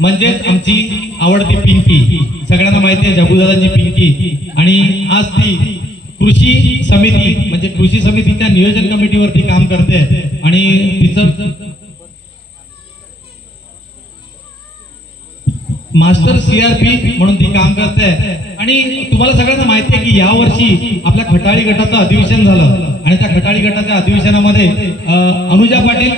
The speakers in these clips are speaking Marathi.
म्हणजे आमची आवडती पिंकी, सगळ्यांना माहिती आहे जगूदादाची पिंकी, आणि आज ती कृषी समिती म्हणजे कृषी समितीच्या नियोजन कमिटीवरती काम करते आणि तिचं मास्टर सीआरपी म्हणून ती काम करते। आणि तुम्हाला सगळ्यांना माहिती आहे की यावर्षी आपल्या खटाळी गटाचं अधिवेशन झालं आणि त्या खटाळी गटाच्या अधिवेशनामध्ये अनुजा पाटील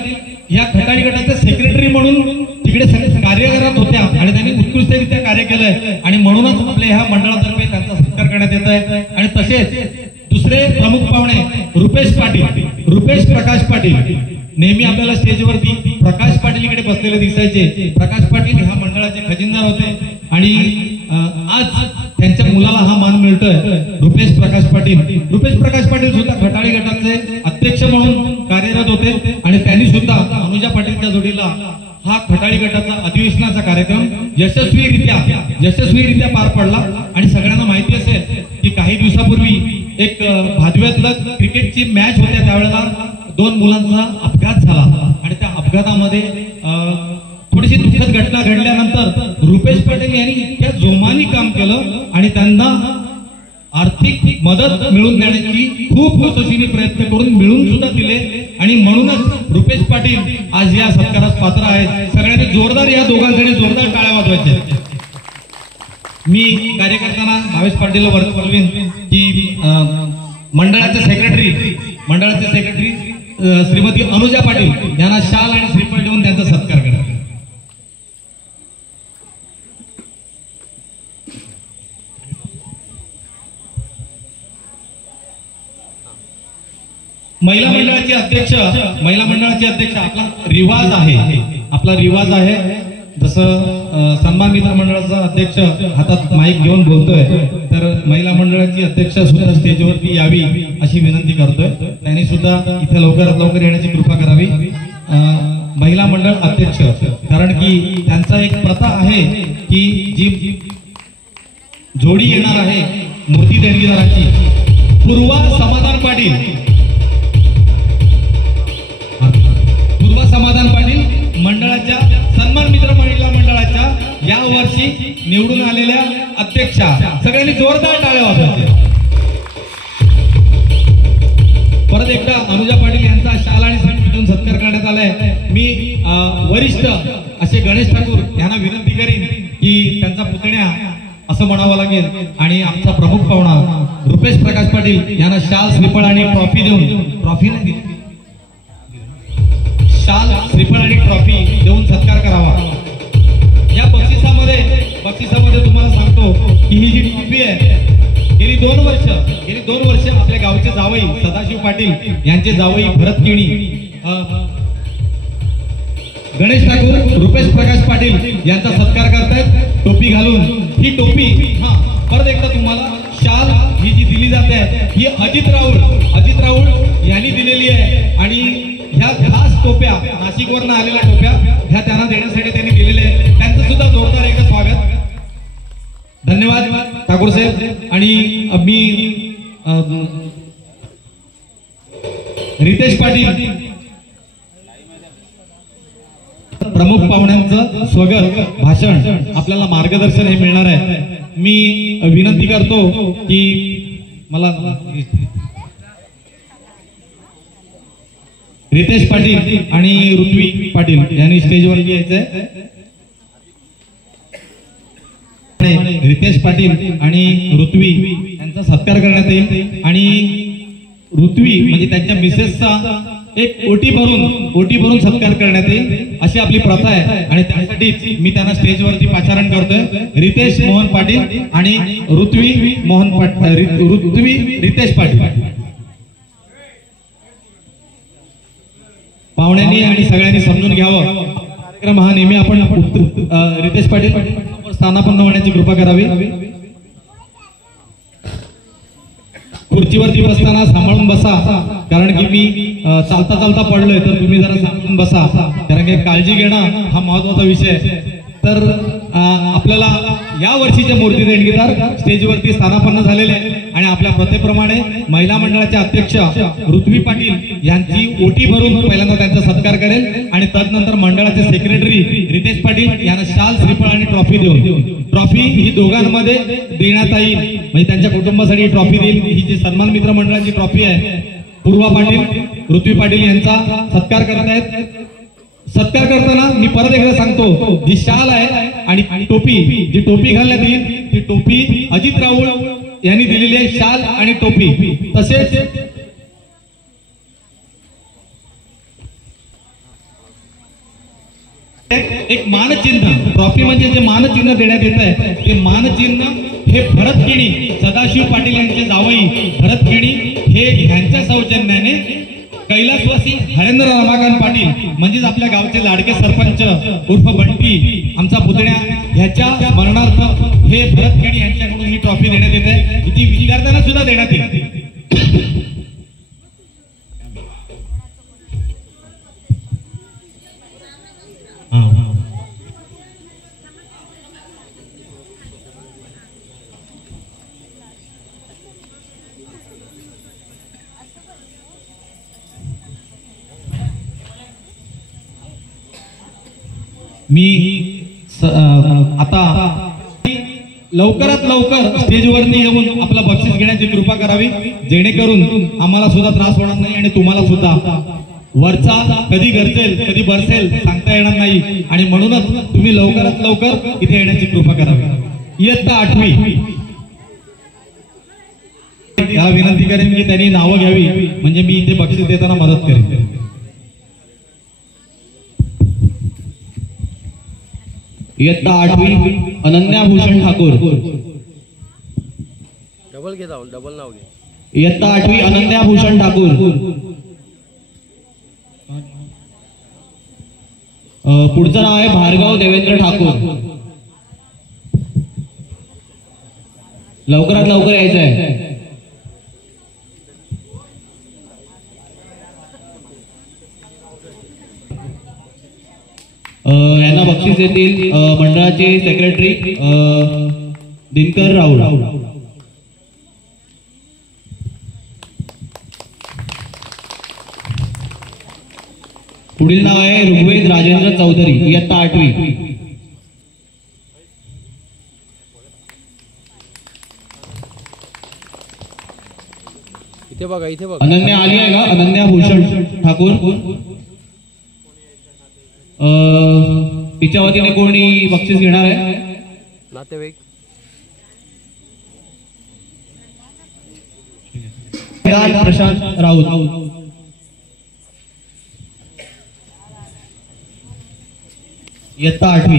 या खटाळी गटाचे सेक्रेटरी म्हणून तिकडे कार्य करत होत्या आणि त्यांनी उत्कृष्टरित्या कार्य केलंय आणि म्हणूनच आपल्या ह्या मंडळातर्फे त्यांचा सत्कार करण्यात येत आहे। आणि तसेच दुसरे प्रमुख पाहुणे रुपेश प्रकाश पाटील, नेहमी आपल्याला स्टेजवरती प्रकाश पाटील इकडे बसलेले दिसायचे। प्रकाश पाटील ह्या मंडळाचे खजिनदार होते आणि आज त्यांच्या मुलाला हा मान मिळतोय। रुपेश प्रकाश पाटील सुद्धा खटाळी गटाचे अध्यक्ष म्हणून कार्यरत होते आणि त्यांनी सुद्धा अनुजा पाटीलच्या जोडीला हा खटाळी गटाचा अधिवेशनाचा कार्यक्रम यशस्वीरित्या पार पडला। आणि सगळ्यांना माहिती असेल की काही दिवसापूर्वी एक भादव्यातलं क्रिकेटची मॅच होत्या, त्यावेळेला 2 मुलांचा अपघात झाला आणि त्या अपघातामध्ये थोडीशी दुःखद घटना घडल्यानंतर रुपेश पाटील यांनी इतक्या जोमाने काम केलं आणि त्यांना आर्थिक मदत मिळवून देण्याची खूप कसोशीने प्रयत्न करून मिळवून सुद्धा दिले आणि म्हणूनच रुपेश पाटील आज या सत्कारास पात्र आहेत। सगळ्यांनी जोरदार या दोघांसाठी जोरदार टाळ्या वाजवायच्या। मी कार्यकर्त्यांना भावेश पाटील बोलवीन की मंडळाचे सेक्रेटरी श्रीमती अनुजा पाटील यांना शाल आणि श्रीफळ देऊन त्यांचा सत्कार करा। महिला मंडळाचे अध्यक्ष आपला रिवाज आहे जसं सन्मान मित्र मंडळाचा अध्यक्ष हातात माईक घेऊन बोलतोय, तर महिला मंडळाची अध्यक्ष सुद्धा स्टेजवरती यावी अशी विनंती करतोय। त्यांनी सुद्धा इथे लवकरात लवकर येण्याची कृपा करावी। महिला मंडळ अध्यक्ष, कारण की त्यांचा एक प्रथा आहे की जी जोडी येणार आहे मूर्ती देणगीदाराची, पूर्वा समाधान पाटील मंडळाच्या सन्मान मित्र महिला मंडळाच्या या वर्षी निवडून आलेल्या अध्यक्षा, सगळ्यांनी जोरदार टाळ्या वाजवायच्या। परत एकदा अनुजा पाटील यांचा शाल आणि श्रीफळ सत्कार करण्यात आलाय। मी वरिष्ठ असे गणेश ठाकूर यांना विनंती करीन की त्यांचा पुतण्या असं म्हणावं लागेल आणि आमचा प्रमुख पाहुणा रुपेश प्रकाश पाटील यांना शाल श्रीफळ आणि ट्रॉफी देऊन सत्कार करावा। या बक्षिसामध्ये तुम्हाला सांगतो की ही जी ट्रॉफी आहे गेली 2 वर्ष आपल्या गावचे जावई सदाशिव पाटील यांचे जावई भरत केणी, गणेश ठाकूर, रुपेश प्रकाश पाटील यांचा सत्कार करतायत टोपी घालून। ही टोपी परत एकदा तुम्हाला शाल ही जी दिली जाते ही अजित राऊळ यांनी दिलेली आहे आणि ह्या खास टोप्या नाशिकवरून आलेल्या टोप्या ह्या त्यांना देण्यासाठी त्यांनी दिलेले आहेत। त्यांचं सुद्धा जोरदार एकदा स्वागत। धन्यवाद ठाकूर साहेब। आणि मी रितेश पाटील प्रमुख पाहुण्यांचं स्वागत भाषण आपल्याला मार्गदर्शन हे मिळणार आहे। मी विनंती करतो की मला रितेश पाटील आणि ऋत्वी पाटील यांनी स्टेजवर यायचंय। रितेश पाटील आणि ऋत्वी यांचा सत्कार करण्यात येईल आणि ऋत्वी म्हणजे त्यांच्या मिसेसचा एक ओटी भरून सत्कार करण्यात येईल अशी आपली प्रथा आहे आणि त्यासाठी मी त्यांना स्टेजवरती पाचारण करतोय। रितेश मोहन पाटील आणि ऋत्वी रितेश पाटील। पाहुण्यांनी आणि सगळ्यांनी समजून घ्यावं, कार्यक्रम हा नेहमी आपण रितेश पाटील स्थानापन्न होण्याची कृपा करावी। खुर्चीवरती बसताना सांभाळून बसा, कारण की मी चालता पडलोय तर तुम्ही जरा सांभाळून बसा, कारण की काळजी घेणं हा महत्वाचा विषय आहे। तर आपल्याला या वर्षीचे मूर्ती देणगीदार स्टेजवरती स्थानापन्न झालेले आणि आपल्या प्रथेप्रमाणे महिला मंडळाच्या अध्यक्ष ऋत्वी पाटील यांची ओटी भरून पहिल्यांदा त्यांचा सत्कार करेल आणि तदनंतर मंडळाचे सेक्रेटरी रितेश पाटील यांना शाल, श्रीफळ आणि ट्रॉफी देऊन ट्रॉफी ही दोघांमध्ये देण्यात येईल, म्हणजे त्यांच्या कुटुंबासाठी ट्रॉफी देईल। ही जी सन्मान मित्र मंडळाची ट्रॉफी आहे पूर्वा पाटील, ऋत्वी पाटील यांचा सत्कार करत आहेत। सत्कार करताना मी परत एकदा सांगतो, जी शाल आहे आणि टोपी, जी टोपी घालण्यात येईल ती टोपी अजित राऊळ यांनी दिलेली आहे, शाल आणि टोपी। तसेच एक मानचिन्ह, ट्रॉफी म्हणजे जे मानचिन्ह देण्यात येत आहे ते मानचिन्ह हे भरत केणी, सदाशिव पाटील यांचे जावई भरत केणी हे यांच्या सौजन्याने कैलासवासी हरेंद्र रमाकांत पाटील म्हणजेच आपल्या गावचे लाडके सरपंच उर्फ बंटी आमचा पुतण्या ह्याच्या स्मरणार्थ हे भरत केणी यांच्याकडून ही ट्रॉफी देण्यात येते, जी विद्यार्थ्यांना सुद्धा देण्यात येते। मी आता लवकरात लवकर स्टेजवरती येऊन आपला बक्षीस घेण्याची कृपा करावी, जेणेकरून आम्हाला सुद्धा त्रास होणार नाही आणि तुम्हाला सुद्धा वरचा कधी गरजेल कधी बरसेल सांगता येणार नाही, आणि म्हणूनच तुम्ही लवकरात लवकर इथे येण्याची कृपा करावी। इयत्ता 8वी याला विनंती करेन की त्यांनी नावं घ्यावी, म्हणजे मी इथे बक्षीस देताना मदत करेन। इयत्ता 8वी अनन्या भूषण ठाकूर। डबल घे जाऊन, डबल नाव घे। इयत्ता 8वी अनन्या भूषण ठाकूर। पुढचं नाव आहे भार्गव देवेंद्र ठाकूर। लवकरात लवकर यायचं आहे। यांना बक्षीस देतील मंडळाचे सेक्रेटरी दिनकर राऊळ। पुढील नाव आहे ऋग्वेद राजेंद्र चौधरी, इयत्ता 8वी। इथे बघा, इथे बघा। अनन्या आली आहे का? अनन्या भूषण ठाकूर। तिच्या वतीने कोणी बक्षीस घेणार आहे? नातेवाईक प्रशांत राऊत। इयत्ता 8वी।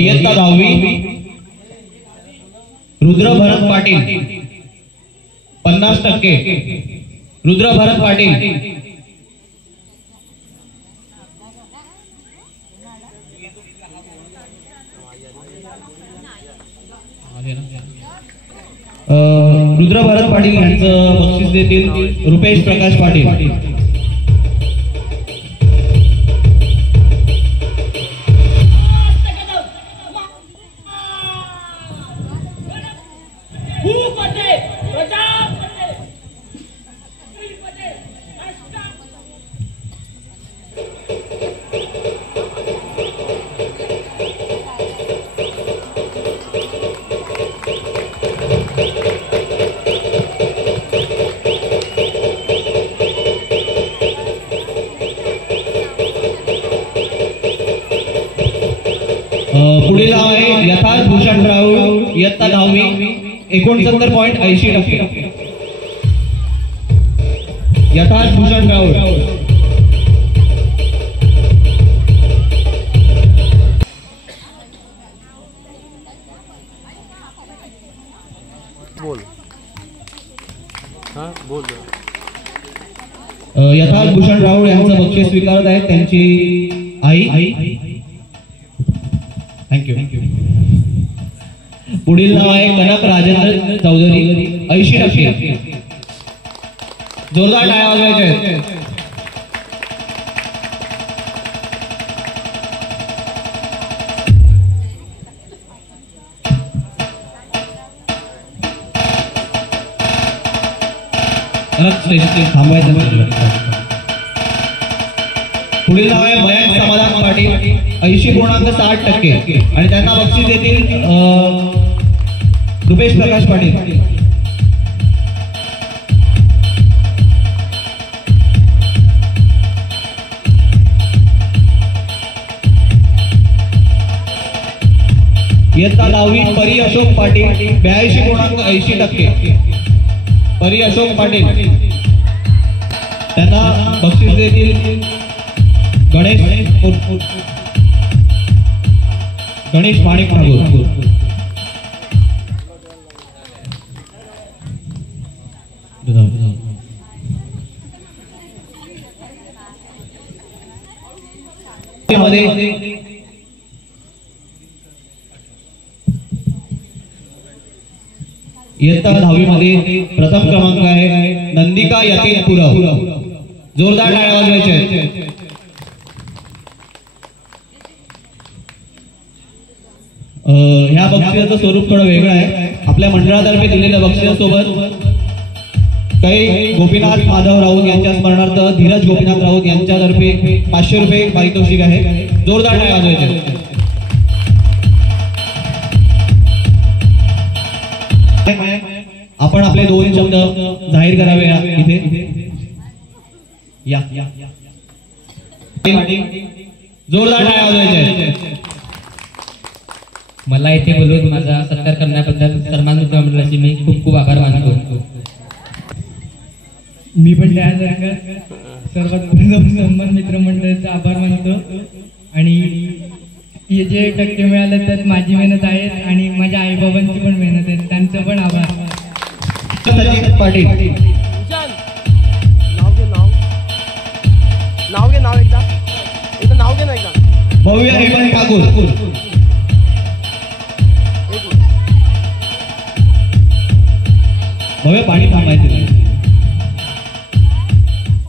इयत्ता 10वी रुद्र भरत पाटील, 50%। रुद्र भरत पाटील। रुद्र भरत पाटील यांचं बक्षीस देतील रुपेश प्रकाश पाटील। पुढील नाव आहे यथार्थ भूषण राऊळ, इयत्ता 10वी, 69.80%। यथार्थ भूषण राऊळ। बोल, हाँ बोल। यथार्थ भूषण राऊळ यांचं बक्षीस बक्षीस स्वीकारत आहेत त्यांची आई. थँक्यू. पुढील नाव आहे कनक राजेंद्र चौधरी, 80%. जोरदार टाळ्या वाजवायच्या आहेत. थांबवायचं. पुढील नाव आहे मयंक समाधान पाटील, 80.60%. आणि त्यांना बक्षीस देतील रुपेश प्रकाश पाटील. इयत्ता 10वी परी अशोक पाटील, 82.80%. परी अशोक पाटील, त्यांना बक्षीस देतील गणेश माणिक ठाकूर. इयत्ता 10वी मध्ये प्रथम क्रमांक आहे नंदिका यतीन पुरव. जोरदार टाळ्या वाजवायच्या आहेत. ह्या बक्षिसाचं स्वरूप थोडं वेगळं आहे. आपल्या मंडळातर्फे दिलेल्या बक्षिसासोबत काही गोपीनाथ माधव राऊत यांच्या स्मरणार्थ धीरज गोपीनाथ राऊत यांच्यातर्फे 500 रुपये पारितोषिक आहे. जोरदार टाळ्या वाजवायच्या आहेत. आपण आपले 2 शब्द जाहीर करावे इथे. या जोरदार टाळ्या वाजवायच्या आहेत. मला इथे बोलून माझा सत्कार करण्याबद्दल सन्मान मित्र मंडळाचे मी खूप खूप आभार मानतो. मी पण त्यासारखं सर्वात प्रथम सन्मान मित्र मंडळाचा आभार मानतो. आणि हे जे टक्के मिळाले त्यात माझी मेहनत आहे आणि माझ्या आईबाबांची पण मेहनत आहे, त्यांचं पण आभार. सचिन पाटील, नाव घे एकदा नाव घे ना एकदा. भव्य हेमंत ठाकूर, भव्य पाणी थांबायचे.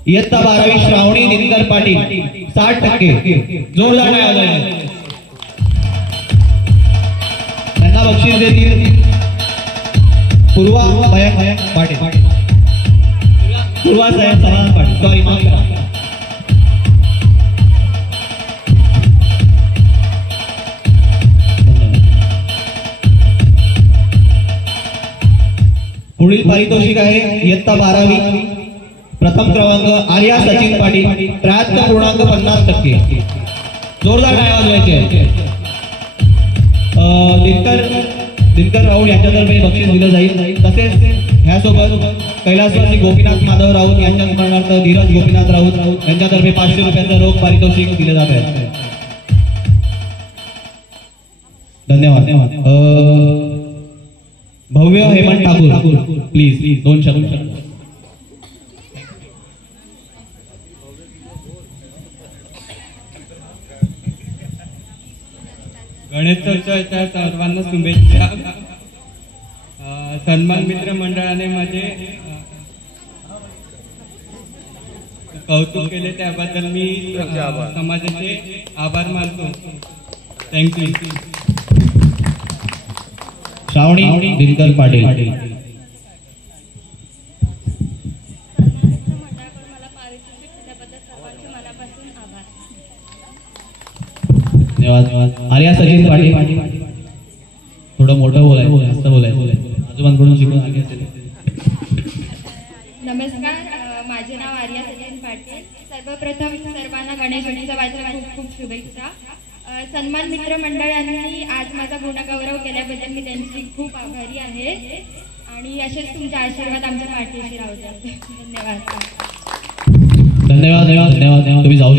इयत्ता 12वी श्रावणी दिनकर पाटील, 60%. जोरदार टाळ्या वाजवायच्या. त्यांना बक्षीस देतील पूर्वा मयंक पाटील, पूर्वा साहेब समाधान पाटील. सॉरी, माफ करा. पुढील पारितोषिक आहे इयत्ता 12वी प्रथम क्रमांक आर्या सचिन पाटील, 73.50%. जोरदार टाळ्या वाजवायचे. दिनकर राऊत यांच्यातर्फे बक्षीस दिलं जाईल. तसेच ह्यासोबत कैलासवासी गोपीनाथ माधव राऊत यांच्या स्मरणार्थ धीरज गोपीनाथ राऊत यांच्यातर्फे 500 रुपयांचं रोख पारितोषिक दिलं जात आहे. धन्यवाद. भव्य हेमंत ठाकूर, प्लीज 2 शब्द. गणेश चतुर्थीच्या सर्वांना शुभेच्छा. सन्मान मित्र मंडळाने माझे कौतुक केले त्याबद्दल मी समाजाचे आभार मानतो. थँक्यू. श्रावणी दिनकर पाटील, धन्यवाद. आर्या सचिन पाटील, थोडं मोठं बोलायचं, जास्त बोलायचं, आजोबांकडून शिकून आले असेल. नमस्कार, माझे नाव आर्या सचिन पाटील. सर्वप्रथम सर्वांना गणेश उत्सवाच्या खूप खूप शुभेच्छा. सन्मान मित्र मंडळांनी आज माझा गुणगौरव केल्याबद्दल मी त्यांची खूप आभारी आहे आणि असेच तुमचे आशीर्वाद आमच्या पाठीशी राहू द्या. धन्यवाद. धन्यवाद. तुम्ही जाऊ.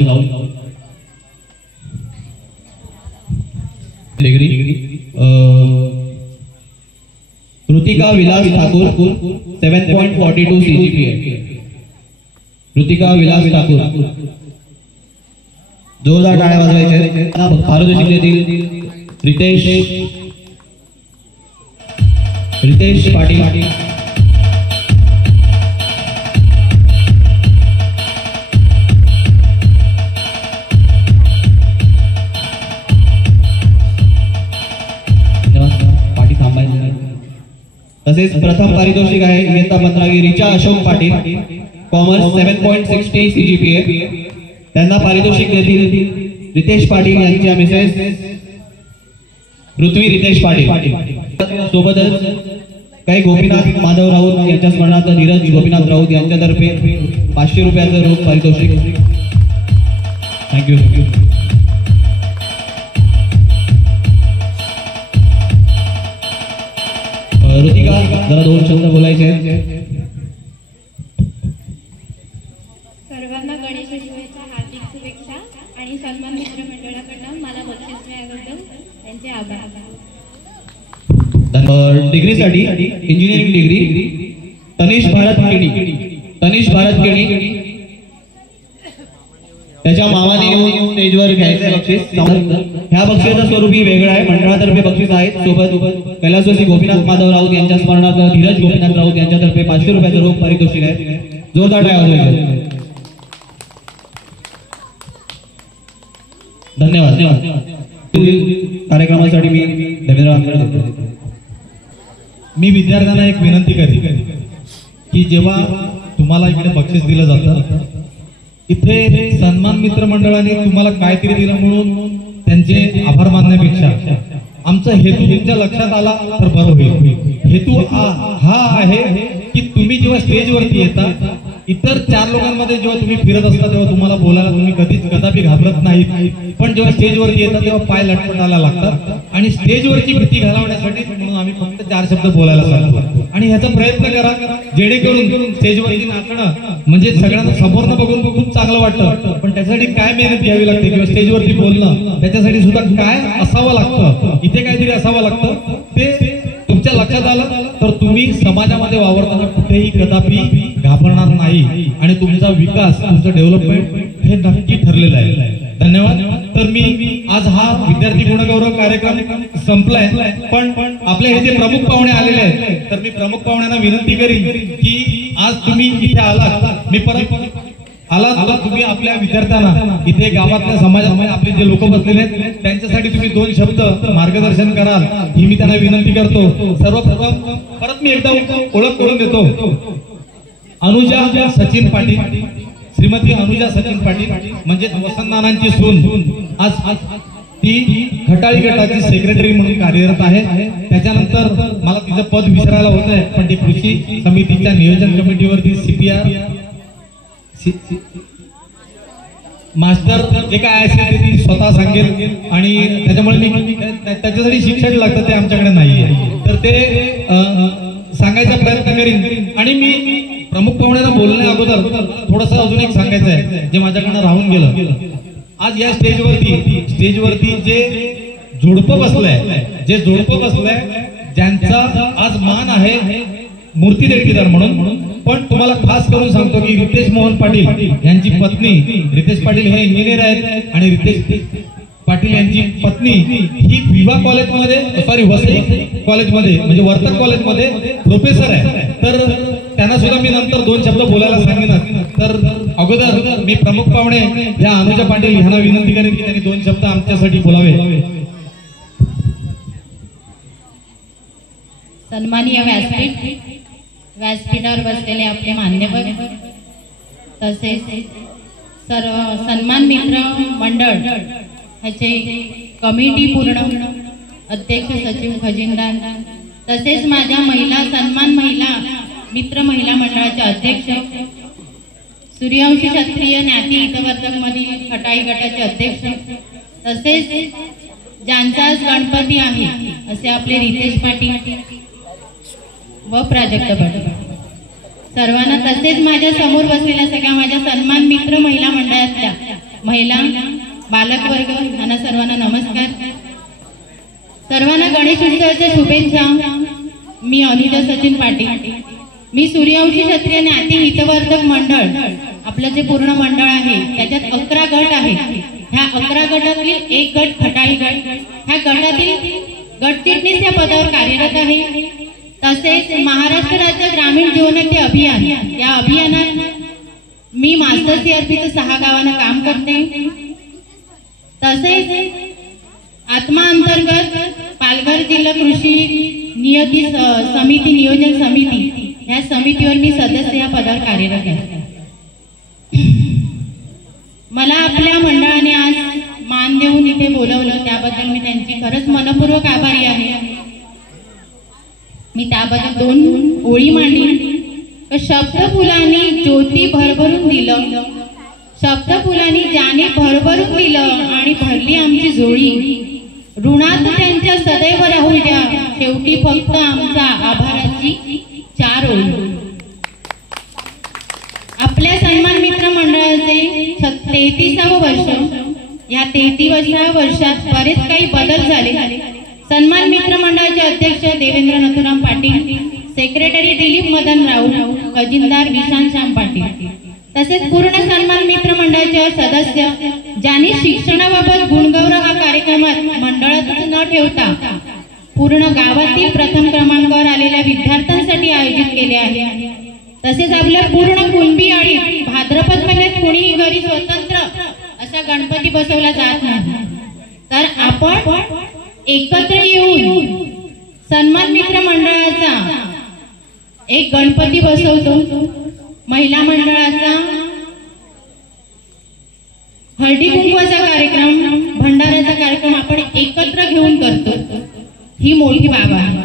कृतिका विलास ठाकूर, 7.42 CGPA. कृतिका विलास ठाकूर, जोरदार टाळ्या वाजवायच्या. पारितोषिक देतील रितेश पाटील. पाटी थांबायचं नाही. तसेच प्रथम पारितोषिक आहे इयत्ता 15वी रिचा अशोक पाटील, कॉमर्स 7.60 CGPA. त्यांना पारितोषिक देतील रितेश पाटील यांच्या मिसेस पृथ्वी रितेश पाटील. सोबतच काही गोपीनाथ माधव राऊत यांच्या स्मरणार्थ धीरज गोपीनाथ राऊत यांच्यातर्फे 500 रुपयाचं रोख पारितोषिक. थँक्यू. ऋतिका जरा 2 शब्द बोलायचे आहेत. सर्वांना गणेशोत्सवाच्या हार्दिक शुभेच्छा आणि सन्मान मित्र मंडळाकडून मला बक्षीस मिळाल्याबद्दल त्यांचे आभार. डिग्रीसाठी इंजिनिअरिंग डिग्री तनिष भारत केणी त्याच्या मामाने येऊन स्टेजवर घ्यायचं बक्षीस. ह्या बक्षिसाचं स्वरूप ही वेगळं आहे. मंडळातर्फे बक्षीस आहेत. सोबत कैलासवासी गोपीनाथ माधव राऊत यांच्या स्मरणार्थ धीरज गोपीनाथ राऊत यांच्यातर्फे 500 रुपयाचं रोख पारितोषिक आहे. जोरदार टाळ्या वाजवायच्या. धन्यवाद. कार्यक्रमासाठी मी धन्यवाद देतो. मी विद्यार्थ्यांना एक विनंती करेन की जेव्हा तुम्हाला इकडे बक्षीस दिलं जातं, इथे सन्मान मित्र मंडळाने तुम्हाला काहीतरी दिलं म्हणून त्यांचे आभार मानण्यापेक्षा आमचा हेतू तुमच्या लक्षात आला तर बरं होईल. हेतू हा आहे की तुम्ही जेव्हा स्टेजवरती येता, इतर 4 लोकांमध्ये जेव्हा तुम्ही फिरत असता तेव्हा तुम्हाला बोलायला तुम्ही कदापि घाबरत नाहीत, पण जेव्हा स्टेजवरती येतात तेव्हा पाय लटपटायला लागतात आणि स्टेजवरची भीती घालवण्यासाठी म्हणून आम्ही फक्त 4 शब्द बोलायला सांगतो. आणि ह्याचा प्रयत्न करा जेणेकरून स्टेजवरती नाचणं म्हणजे सगळ्यांना समोरनं बघून खूप चांगलं वाटतं, पण त्यासाठी काय मेहनत घ्यावी लागते किंवा स्टेजवरती बोलणं त्याच्यासाठी सुद्धा काय असावं लागतं, इथे काहीतरी असावं लागतं. ते तुमच्या लक्षात आलं तर तुम्ही समाजामध्ये वावरताना कुठेही कदापि घाबरणार नाही आणि तुमचा विकास, तुमचं डेव्हलपमेंट हे नक्की ठरलेलं आहे. धन्यवाद. तर मी आज हा विद्यार्थी गुणगौरव कार्यक्रम संपलाय, पण आपले हे जे प्रमुख पाहुणे आलेले आहेत तर मी प्रमुख पाहुण्यांना विनंती करीन की आज तुम्ही इथे आलात, मी परत आलात तुम्ही आपल्या विद्यार्थ्यांना इथे गावातल्या समाजामध्ये आपले जे लोक बसलेले आहेत त्यांच्यासाठी तुम्ही 2 शब्द मार्गदर्शन कराल ही मी त्यांना विनंती करतो. सर्वप्रथम परत मी एकदा ओळख करून देतो. अनुजा सचिन पाटील, श्रीमती अनुजा सचिन पाटील म्हणजे वसंतनानांची सून. आज ती खटाळी गटाची सेक्रेटरी म्हणून कार्यरत आहे. त्याच्यानंतर मला तिचं पद विसरायला होत आहे, पण ती कृषी समितीच्या नियोजन कमिटीवरती CPR मास्टर जे काय असेल ते ती स्वतः सांगेल आणि त्याच्यामुळे मी त्याच्यासाठी शिक्षण लागतं ते आमच्याकडे नाहीये, तर ते सांगायचा प्रयत्न करीन. आणि मी प्रमुख पाहुण्यांना बोलण्या अगोदर थोडंसं अजून एक सांगायचं आहे जे माझ्याकडनं राहून गेलं. आज या स्टेजवरती जे जोडपं बसलंय ज्यांचा आज मान आहे मूर्ती देणगीदार म्हणून, पण तुम्हाला खास करून सांगतो की रितेश मोहन पाटील यांची पत्नी, रितेश पाटील हे इंजिनियर आहेत आणि रितेश पाटील यांची पत्नी ही विवा कॉलेजमध्ये वसई कॉलेजमध्ये म्हणजे वर्तक कॉलेजमध्ये प्रोफेसर आहे. तर त्यांना सुद्धा मी नंतर 2 शब्द बोलायला सांगेन. तर अगोदर मी प्रमुख पाहुणे या अनुजा पाटील यांना विनंती करेन की त्यांनी 2 शब्द आमच्यासाठी बोलावे. सन्माननीय व्यासपीठावर बसलेले आपले मान्यवर, तसेच सर्व सन्मान मित्र मंडळ ह्याचे कमिटी पूर्ण अध्यक्ष, सचिव, खजिनदार, तसेच माझ्या सन्मान मित्र महिला मंडळाचे अध्यक्ष, सूर्यवंशी क्षत्रिय ज्ञाती हितवर्धक मधील खटाई गटाचे अध्यक्ष, तसेच ज्यांचा आज गणपती आहे असे आपले रितेश पाटील व प्राजक्त पाटील सर्वांना, तसेच माझ्या समोर बसलेल्या सगळ्या माझ्या सन्मान मित्र महिला मंडळातल्या महिला बालक वर्ग यांना सर्वांना नमस्कार. सर्वांना गणेशोत्सवाच्या शुभेच्छा. मी अनुजा सचिन पाटील. मी सूर्यवंशी क्षत्रिय ज्ञाती हितवर्धक मंडळ आपलं जे पूर्ण मंडळ आहे त्याच्यात 11 गट आहेत ह्या 11 गटातील एक गट खटाळी गट, ह्या गटातील गटचिटणीस या पदावर कार्यरत आहे. तसेच महाराष्ट्र राज्य ग्रामीण जीवनोन्नती अभियान या अभियानात मी मास्टर CRPचं 6 गावांना काम करते. तसेच आत्मा अंतर्गत पालघर जिल्हा कृषी नियती समिती नियोजन समिती या समितीवर मी सदस्य या पदावर कार्यरत आहे. मला आपल्या मंडळाने आज मान देऊन इथे बोलवलं त्याबद्दल मी त्यांची खरंच मनपूर्वक आभारी आहे. मी त्याबद्दल 2 ओळी मांडली. शब्द फुलांनी ज्योती भरभरून दिलं, शब्द फुलांनी ज्याने भरभरून दिलं आणि भरली आमची जोडी, ऋणात त्यांच्या सदैव राहू द्या, शेवटी फक्त आमच्या आभाराची 4 ओळी. आपल्या सन्मान मित्र मंडळाचे 33वे वर्ष. या 33व्या वर्षात बरेच काही बदल झाले. सन्मान मित्र मंडळाचे अध्यक्ष देवेंद्र नथुराम पाटील, सेक्रेटरी दिलीप मदन राऊत, खजिनदार विशांत श्याम पाटील, तसेच पूर्ण सन्मान मित्र मंडळाचे सदस्य ज्यांनी शिक्षणाबाबत गुणगौरव हा कार्यक्रमात मंडळात न ठेवता पूर्ण गावातील प्रथम क्रमांकावर आलेल्या विद्यार्थ्यांसाठी आयोजित केले आहे. तसेच आपल्या पूर्ण कुणबी आणि भाद्रपद महिन्यात कोणीही घरी स्वतंत्र असा गणपती बसवला जात नाही. तर आपण एकत्र येऊन सन्मान मित्र मंडळाचा एक गणपती बसवतो. महिला मंडळाचा हळदी कुंकवाचा कार्यक्रम, भंडाऱ्याचा कार्यक्रम आपण एकत्र घेऊन करतो. ही मोठी बाब आहे.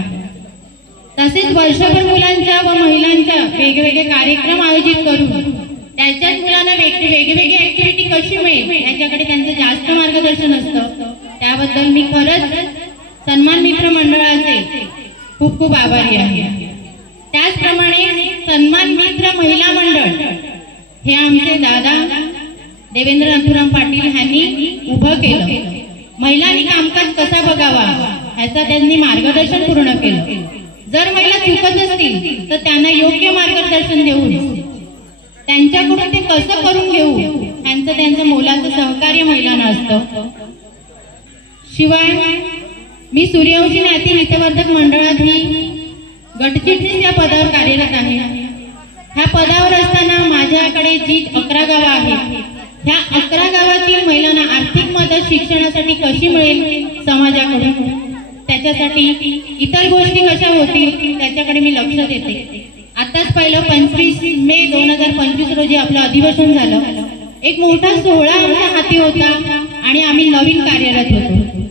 तसेच वर्षभर मुलांच्या व महिलांच्या वेगवेगळे कार्यक्रम आयोजित करून त्याच्यात मुलांना वेगवेगळी ऍक्टिव्हिटी कशी मिळेल याच्याकडे त्यांचं जास्त मार्गदर्शन असतं. त्याबद्दल मी खरंच सन्मान मित्र मंडळाचे खूप खूप आभारी आहे. त्याचप्रमाणे सन्मान मित्र महिला मंडळ हे आमचे दादा देवेंद्र नथुराम पाटील यांनी उभं केलं. महिलांनी कामकाज कसा बघावा ह्याचा त्यांनी मार्गदर्शन पूर्ण केलं. जर महिला चुकत असतील तर त्यांना योग्य मार्गदर्शन देऊन त्यांच्याकडून ते कसं करून घेऊ त्यांचं मोलाचं सहकार्य महिलांना असतं. शिवाय मी सूर्यवंशी ज्ञाती हितवर्धक मंडळात ही गटचिटणीस या पदावर कार्यरत आहे. ह्या पदावर असताना माझ्याकडे जी 11 गावं आहेत, ह्या 11 गावातील महिलांना आर्थिक मदत शिक्षणासाठी कशी मिळेल समाजाकडून, त्याच्यासाठी इतर गोष्टी कशा होतील त्याच्याकडे मी लक्ष देते. आताच पहिलं 25 मे 2025 रोजी आपलं अधिवेशन झालं. एक मोठा सोहळा आमच्या हाती होता आणि आम्ही नवीन कार्यरत होतो.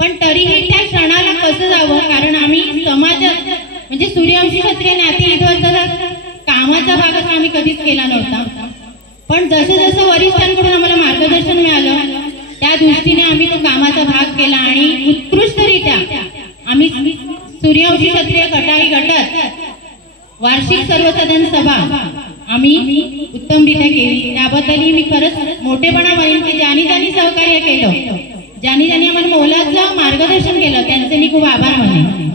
पण तरीही त्या क्षणाला कसं जावं, कारण आम्ही समाजात म्हणजे सूर्यवंशी क्षत्रिय ज्ञाती हितवर्धक कामाचा भागच आम्ही कधीच केला नव्हता. पण जसं जसं वरिष्ठांकडून आम्हाला मार्गदर्शन मिळालं त्या दृष्टीने आम्ही तो कामाचा भाग केला आणि उत्कृष्टरित्या आम्ही सूर्यवंशी क्षत्रिय खटाळी गटात वार्षिक सर्वसाधारण सभा आम्ही उत्तमरित्या केली. त्याबद्दलही मी खरंच मोठेपणा म्हणेन की ज्यांनी सहकार्य केलं, ज्यांनी आम्हाला मोलाचं मार्गदर्शन केलं त्यांचे मी खूप आभार मानेन.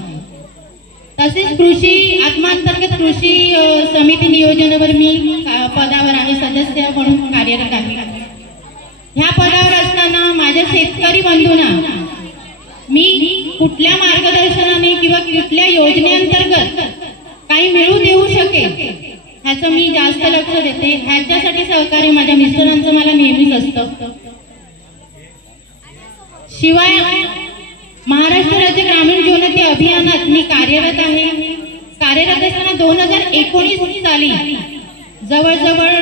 तसेच कृषी आत्मांतर्गत कृषी समिती नियोजनावर मी पदावर आहे, सदस्य म्हणून कार्यरत आहे. ह्या पदावर असताना माझ्या शेतकरी बंधूंना मी कुठल्या मार्गदर्शनाने किंवा कुठल्या योजनेअंतर्गत काही मिळू देऊ शकेल ह्याचं मी जास्त लक्ष देते. ह्याच्यासाठी सहकार्य माझ्या मिस्टरांचं मला नेहमीच असतं. शिवाय महाराष्ट्र राज्य ग्रामीण जीवनोन्नती अभियानात मी कार्यरत आहे. कार्यरत असताना 2019 साली जवळजवळ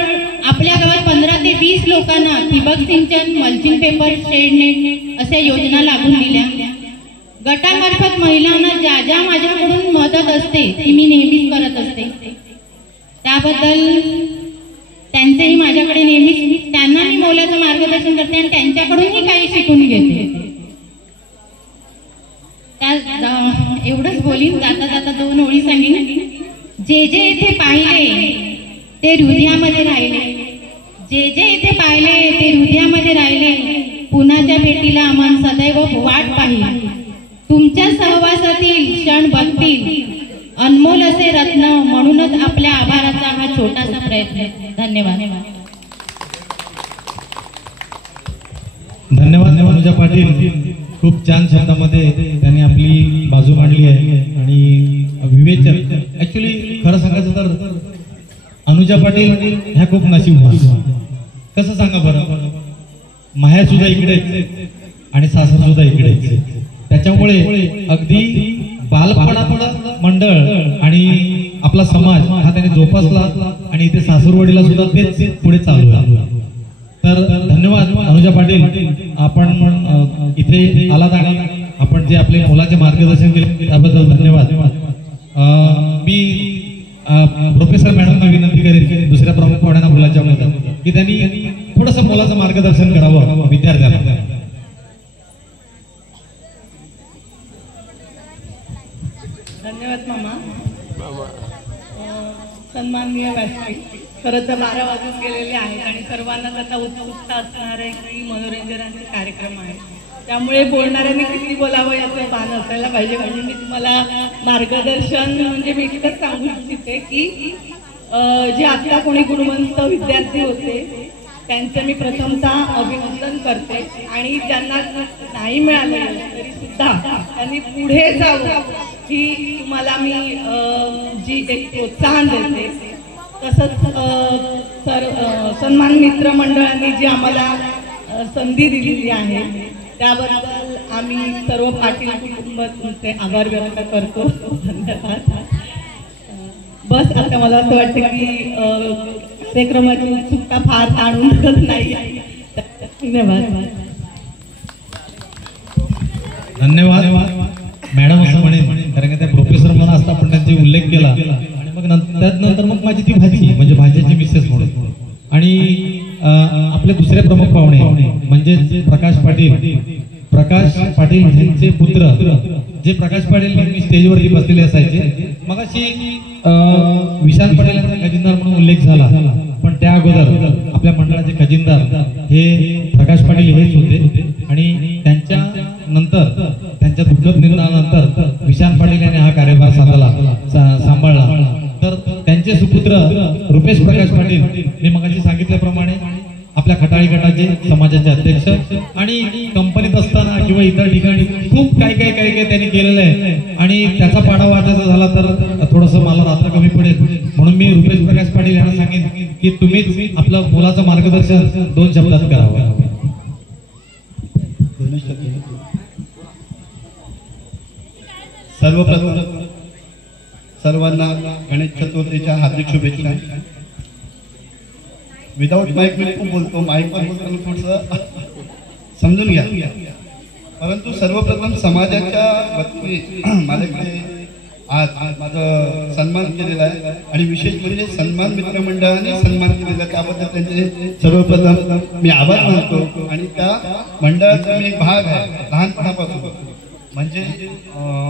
आपल्या गावात 15 ते 20 लोकांना ठिबक सिंचन, मल्चिंग पेपर, शेडनेट अशा योजना लागून दिल्या. गटामार्फत महिलांना ज्या माझ्याकडून मदत असते ती मी नेहमीच करत असते. त्याबद्दल त्यांचेही माझ्याकडे नेहमीच त्यांना मी मोलाचं मार्गदर्शन करते आणि त्यांच्याकडूनही काही शिकून घेते. एवढंच बोलीन. जाता जाता 2 ओळी सांगेन. जे जे येथे पाहिले ते हृदयामध्ये राहिले, जे जे येथे पाहिले ते हृदयामध्ये राहिले, पुन्हाच्या भेटीला आम्हाला सदैव वाट पाहिली. तुमच्या सहवासातील क्षण बघतील अनमोल असे रत्न, म्हणूनच आपल्या आभाराचा हा छोटासा प्रयत्न. धन्यवाद. धन्यवाद अनुजा पाटील. खूप छान शब्दामध्ये त्यांनी आपली बाजू मांडली आहे. आणि विवेचन ऍक्च्युली खरं सांगायचं तर अनुजा पाटील ह्या खूप नशीबवान. कसं सांगा बरं, माहेर सुद्धा इकडे आणि सासर सुद्धा इकडे. त्याच्यामुळे अगदी बालपणातलं मंडळ आणि आपला समाज हा त्याने जोपासला आणि इथे सासूरवाडीला सुद्धा तेच पुढे चालू आहे. तर धन्यवाद अनुजा पाटील, आपण इथे आलात आणि आपण जे आपले मुलाचे मार्गदर्शन केले त्याबद्दल धन्यवाद. मी प्रोफेसर मॅडमना विनंती करेन की दुसऱ्या प्रमुख पाहुण्यांना मुलाच्या मध्ये की त्यांनी थोडंसं मुलाचं मार्गदर्शन करावं विद्यार्थ्यांना. धन्यवाद मामा. सन्माननीय व्यासपीठ, खरं तर 12 वाजून गेलेले आहेत आणि सर्वांनाच आता उत्सुकता असणार आहे की मनोरंजनाचे कार्यक्रम आहे, त्यामुळे बोलणाऱ्यांनी किती बोलावं याचं भान असायला पाहिजे. म्हणजे मी तुम्हाला मार्गदर्शन म्हणजे मी इतकंच सांगू इच्छिते की जे आता कोणी गुणवंत विद्यार्थी होते त्यांचं मी प्रथमतः अभिनंदन करते आणि ज्यांना नाही मिळालं तरी सुद्धा त्यांनी पुढे जावं ही तुम्हाला मी जी एक प्रोत्साहन देते. तसंच सन्मान मित्र मंडळांनी जी आम्हाला संधी दिलेली आहे त्याबद्दल आम्ही सर्व पाटील कुटुंब तुमचे आभार व्यक्त करतो. धन्यवाद. बस आता मला असं वाटतं की कार्यक्रमाची उत्सुकता फार ताणून नाही. धन्यवाद. धन्यवाद मॅडम असं म्हणेन, कारण की त्या प्रोफेसर म्हणून असता पण त्यांचा उल्लेख केला आणि मग त्यानंतर मग माझी ती भाजी म्हणजे भाज्याची मिसेस म्हणून. आणि आपले दुसरे प्रमुख पाहुणे म्हणजे प्रकाश पाटील यांचे पुत्र जे प्रकाश पाटील नेहमी स्टेजवरती बसलेले असायचे. मग अशी विशाल पाटील यांचा खजिनदार म्हणून उल्लेख झाला, पण त्या अगोदर आपल्या मंडळाचे खजिनदार हे प्रकाश पाटील हेच होते. आणि त्यांच्या नंतर त्यांच्या दुःखद निर्णयानंतर विशाल पाटील यांनी हा कार्यभार सांभाळला. तर त्यांचे सुपुत्र रुपेश प्रकाश पाटील मी मगाशी सांगितल्याप्रमाणे आपल्या खटाळी गटाचे समाजाचे अध्यक्ष आणि कंपनीत असताना किंवा इतर ठिकाणी खूप काय त्यांनी केलेलं आहे. आणि त्याचा पाडा वाचायचा झाला तर थोडस मला रात्र कमी पडेल, म्हणून मी रुपेश प्रकाश पाटील यांना सांगेन की तुम्हीच आपलं मुलाचं मार्गदर्शन 2 शब्दात करावं. सर्वप्रथम सर्वांना गणेश चतुर्थीच्या हार्दिक शुभेच्छा. विदाउट माईक मी खूप बोलतो, माईक वर बोलतो थोडस समजून घ्या. परंतु सर्वप्रथम समाजाच्या वतीने माझ्याकडे आज माझं सन्मान केलेला आहे आणि विशेष म्हणजे सन्मान मित्र मंडळाने सन्मान केलेला त्याबद्दल त्यांचे सर्वप्रथम मी आभार मानतो. आणि त्या मंडळाचा मी एक भाग आहे लहानपणापासून. म्हणजे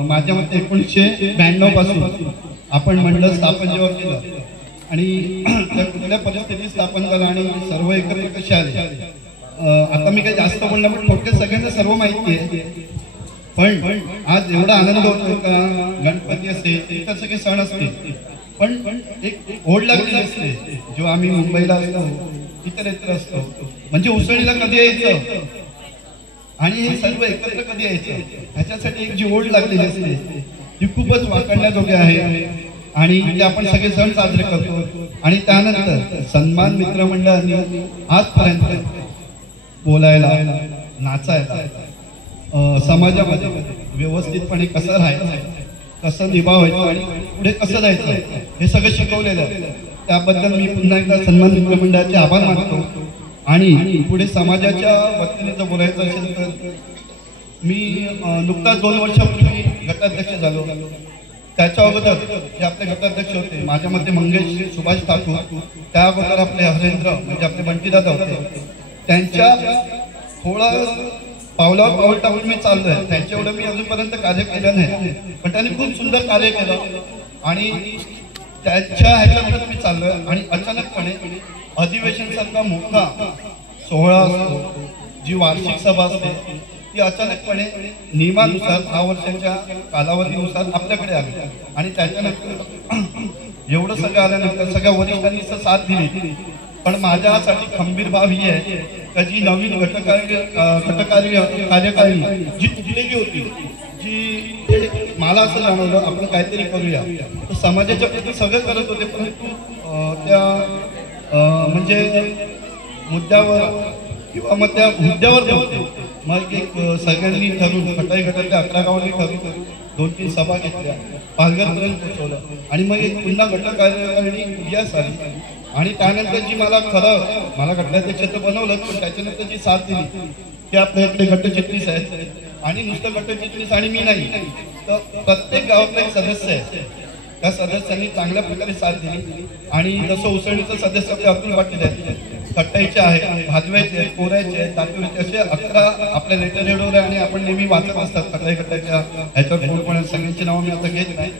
माझ्या मते 1992 पासून आपण मंडळ स्थापन जेव्हा केलं आणि त्या कुठल्या परिस्थितीत स्थापन झालं आणि सर्व एकत्र कसे आले. आता मी काही जास्त बोलणार पण थोडक्यात सगळ्यांना सर्व माहिती आहे. पण आज एवढा आनंद होतो का गणपती असते इतर सगळे सण असते पण एक ओढ लागलेली असते. जेव्हा आम्ही मुंबईला असतो इतर असतो म्हणजे उसळीला कधी यायचं आणि हे सर्व एकत्र कधी यायचं ह्याच्यासाठी एक जी ओढ लागलेली असते ती खूपच वाखाणण्याजोगी आहे. आणि ते आपण सगळे सण साजरे करतो. आणि त्यानंतर सन्मान मित्र मंडळांनी आजपर्यंत बोलायला नाचायला समाजामध्ये व्यवस्थितपणे कसं राहायचं कसं निभावायचं आणि पुढे कसं जायचं हे सगळं शिकवलेलं आहे. त्याबद्दल मी पुन्हा एकदा सन्मान मित्र मंडळाचे आभार मानतो. आणि पुढे समाजाच्या वतीने जर बोलायचं असेल तर मी नुकताच 2 वर्षापूर्वी गटाध्यक्ष झालो. त्याच्या अगोदर जे आपले गटाध्यक्ष होते माझ्या मते मंगेश सुभाष ठाकूर, त्या अगोदर आपले हरेंद्र म्हणजे आपले बंटीदादा होते. त्यांच्या थोडा पावलावर पाऊल टाकून मी चाललोय. त्यांच्या एवढं मी अजूनपर्यंत कार्य केलं नाही पण त्यांनी खूप सुंदर कार्य केलं आणि त्याच्या ह्याच्यामध्ये मी चाललोय. आणि अचानकपणे अधिवेशन सारखा मोठा सोहळा असतो जी वार्षिक सभा असते ती अचानकपणे नियमानुसार 10 वर्षाच्या कालावधीनुसार आपल्याकडे आली. आणि त्याच्यानंतर एवढं सगळं आल्यानंतर सगळ्या वरिष्ठांनी साथ दिली. पण माझ्यासाठी खंबीर बाब ही आहे जी नवीन कार्यकारिणी जी तुटलेली होती, जी मला असं जाणवलं आपण काहीतरी करूया. तर समाजाच्या प्रती सगळं करत होते, परंतु त्या म्हणजे मुद्द्यावर किंवा मग त्या मुद्द्यावर नव्हते. मग एक सगळ्यांनी ठरवून खटाई गटातल्या 11 गावांनी ठरवून 2-3 सभा घेतल्या, पालघरपर्यंत पोहोचवलं आणि मग एक पुन्हा गट कार्यकारिणी उद्यास आली. आणि त्यानंतर जी मला गटाध्यक्ष बनवलं, पण त्याच्यानंतर जी साथ दिली की आपल्या इकडे गटचिटणीस आहेत आणि नुसतं गटचिटणीस आणि मी नाही, तर प्रत्येक गावातला एक सदस्य आहे. त्या सदस्यांनी चांगल्या प्रकारे साथ दिली. आणि जसं उसळणीचं सदस्य आपले अब्दुल पाटील आहेत, खट्टाईचे आहे, भाजव्याचे आहेत, कोऱ्याचे आहेत, तातुरीचे, असे 11 आपल्या लेटर हेडवर आहे आणि आपण नेहमी वाचत असतात खट्टाई गटाच्या ह्याच्यावर पूर्णपणे सगळ्यांची नावं मी आता घेत नाही.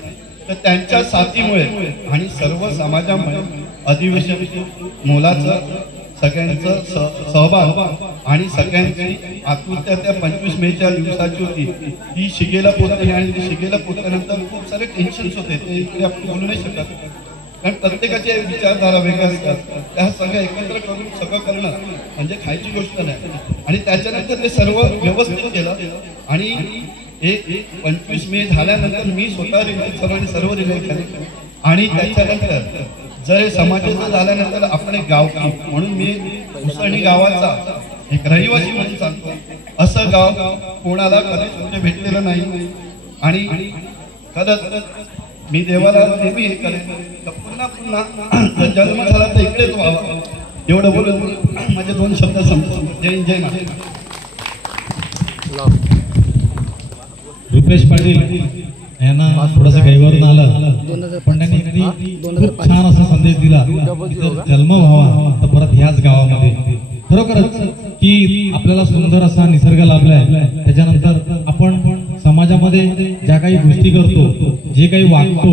तर त्यांच्या साथीमुळे आणि सर्व समाजामुळे अधिवेशन मोलाचं सगळ्यांचं सहभाग आणि सगळ्यांची आतुरता त्या 25 मेच्या दिवसाची होती. ती शिगेला पोहोचली आणि ती शिगेला पोहोचल्यानंतर खूप सारे टेन्शन्स होते, ते इकडे आपण बोलू नाही शकत, कारण प्रत्येकाच्या विचारधारा वेगळ्या असतात. त्या सगळं एकत्र करून सगळं करणं म्हणजे खायची गोष्ट नाही. आणि त्याच्यानंतर ते सर्व व्यवस्थित केलं आणि 25 मे झाल्यानंतर मी स्वतः रिलीज झालो आणि सर्व रिलीज झाले. आणि त्याच्यानंतर जर समाजाचं झाल्यानंतर आपण एक गाव म्हणून मी उसळणी गावाचा एक रहिवासी म्हणून सांगतो, असं गाव कोणाला कधीच कुठे भेटलेलं नाही. आणि खरंच मी देवाला नेहमी हे करेन, पुन्हा जन्म झाला तर इकडेच व्हावा, एवढं बोलून माझे 2 शब्द संपतो. जय महाराज. रुपेश पाटील यांना थोडंसं गैरवरून आलं, पण त्यांनी खूप छान असा संदेश दिला, जन्म व्हावा तर परत ह्याच गावामध्ये. खरोखरच की आपल्याला सुंदर असा निसर्ग लाभलाय. त्याच्यानंतर आपण समाजामध्ये ज्या काही गोष्टी करतो, जे काही वागतो,